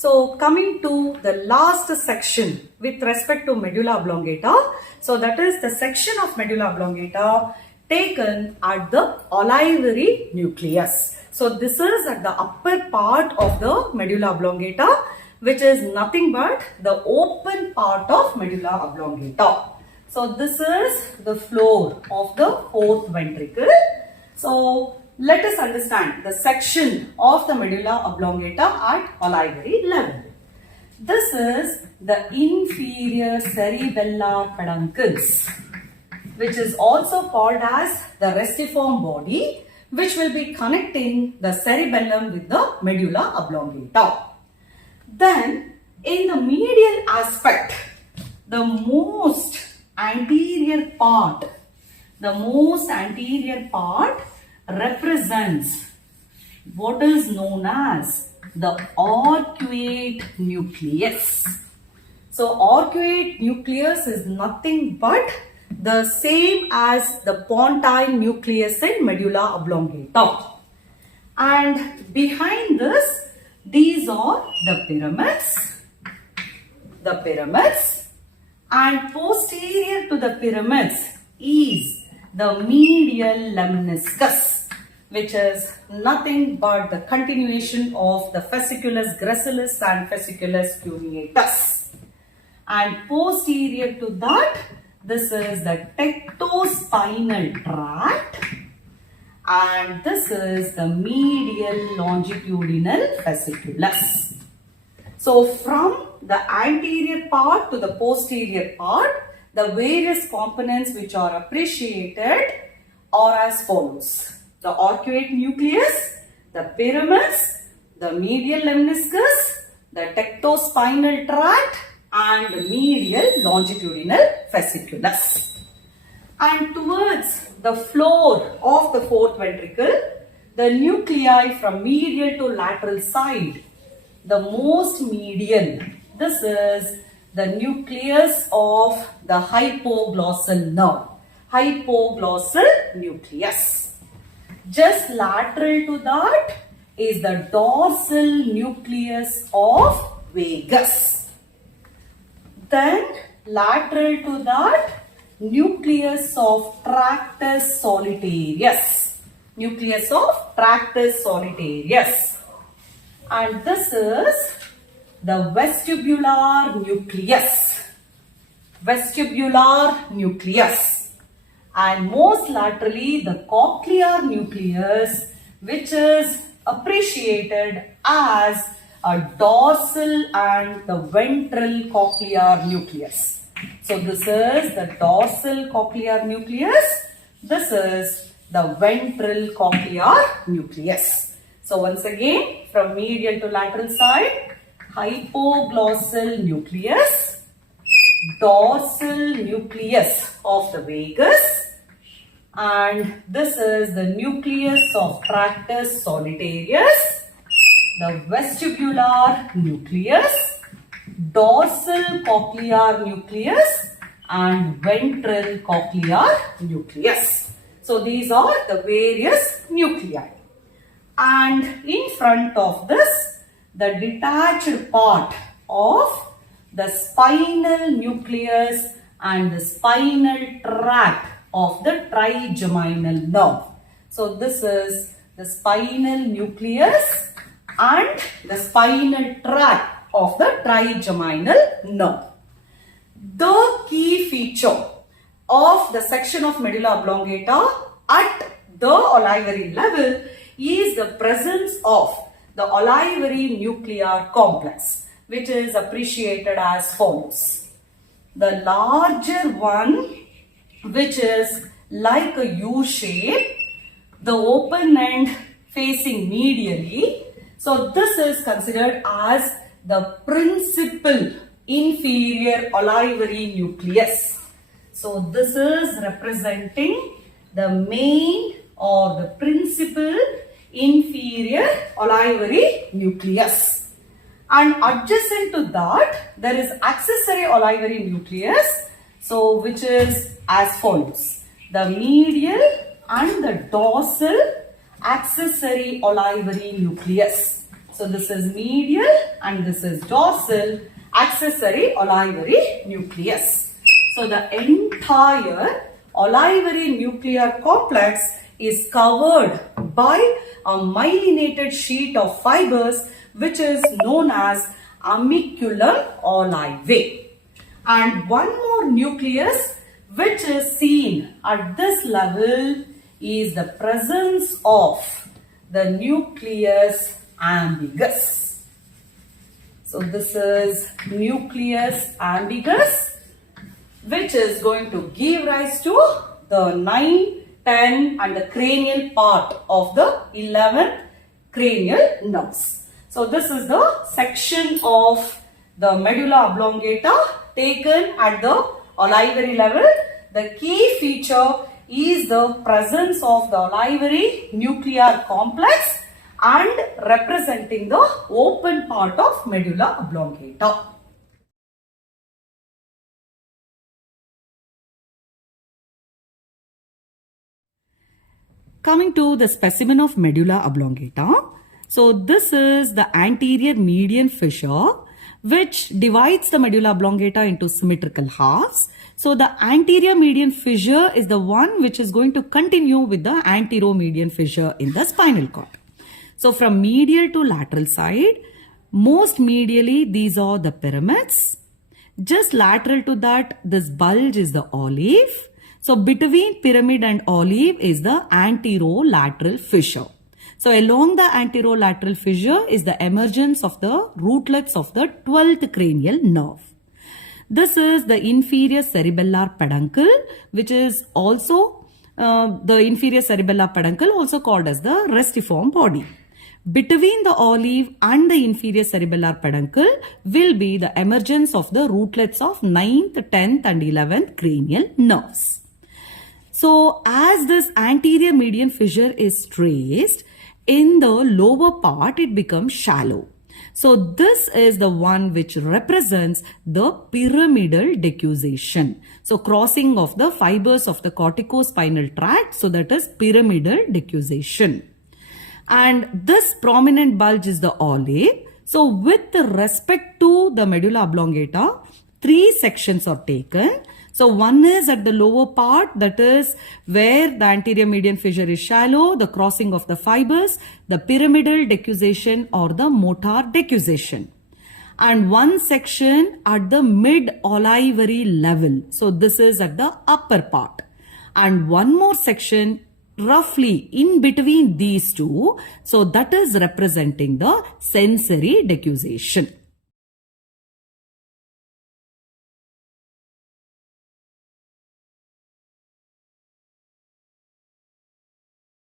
So coming to the last section with respect to medulla oblongata. So that is the section of medulla oblongata taken at the olivary nucleus. So this is at the upper part of the medulla oblongata, which is nothing but the open part of medulla oblongata. So this is the floor of the fourth ventricle. So let us understand the section of the medulla oblongata at olivary level. This is the inferior cerebellar peduncles, which is also called as the restiform body, which will be connecting the cerebellum with the medulla oblongata. Then, in the medial aspect, the most anterior part represents what is known as the arcuate nucleus. So, arcuate nucleus is nothing but the same as the pontine nucleus in medulla oblongata. And behind this, these are the pyramids, and posterior to the pyramids is the medial lemniscus, which is nothing but the continuation of the fasciculus gracilis and fasciculus cuneatus. And posterior to that, this is the tectospinal tract, and this is the medial longitudinal fasciculus. So from the anterior part to the posterior part, the various components which are appreciated are as follows: the arcuate nucleus, the pyramids, the medial lemniscus, the tectospinal tract, and the medial longitudinal fasciculus. And towards the floor of the fourth ventricle, the nuclei from medial to lateral side, the most medial, this is the nucleus of the hypoglossal nerve, hypoglossal nucleus. Just lateral to that is the dorsal nucleus of vagus. Then lateral to that, nucleus of tractus solitarius, and this is the vestibular nucleus, and most laterally the cochlear nucleus, which is appreciated as a dorsal and the ventral cochlear nucleus. So this is the dorsal cochlear nucleus, this is the ventral cochlear nucleus. So once again, from medial to lateral side, hypoglossal nucleus, dorsal nucleus of the vagus, and this is the nucleus of tractus solitarius, the vestibular nucleus, dorsal cochlear nucleus, and ventral cochlear nucleus. So these are the various nuclei. And in front of this, the detached part of the spinal nucleus and the spinal tract of the trigeminal nerve. So this is the spinal nucleus and the spinal tract of the trigeminal nerve. The key feature of the section of medulla oblongata at the olivary level is the presence of the olivary nuclear complex, which is appreciated as follows. The larger one, which is like a U shape, the open end facing medially. So this is considered as the principal inferior olivary nucleus. So this is representing the main or the principal inferior olivary nucleus. And adjacent to that, there is accessory olivary nucleus, so which is as follows: the medial and the dorsal accessory olivary nucleus. So this is medial and this is dorsal accessory olivary nucleus. So the entire olivary nuclear complex is covered by a myelinated sheet of fibers which is known as amiculae olivae. And one more nucleus which is seen at this level is the presence of the nucleus ambiguous. So this is nucleus ambiguous, which is going to give rise to the 9, 10 and the cranial part of the 11 cranial nerves. So this is the section of the medulla oblongata taken at the olivary level. The key feature is the presence of the olivary nuclear complex and representing the open part of medulla oblongata. Coming to the specimen of medulla oblongata. So this is the anterior median fissure which divides the medulla oblongata into symmetrical halves. So the anterior median fissure is the one which is going to continue with the anteromedian fissure in the spinal cord. So from medial to lateral side, most medially these are the pyramids. Just lateral to that, this bulge is the olive. So between pyramid and olive is the anterolateral fissure. So along the anterolateral fissure is the emergence of the rootlets of the 12th cranial nerve. This is the inferior cerebellar peduncle, which is also the inferior cerebellar peduncle, also called as the restiform body. Between the olive and the inferior cerebellar peduncle will be the emergence of the rootlets of 9th, 10th and 11th cranial nerves. So as this anterior median fissure is traced, in the lower part it becomes shallow. So this is the one which represents the pyramidal decussation. So crossing of the fibers of the corticospinal tract, so that is pyramidal decussation. And this prominent bulge is the olive. So with respect to the medulla oblongata, 3 sections are taken. So one is at the lower part, that is where the anterior median fissure is shallow, the crossing of the fibers, the pyramidal decussation or the motor decussation. And one section at the mid-olivary level. So this is at the upper part. And one more section roughly in between these two. So that is representing the sensory decussation.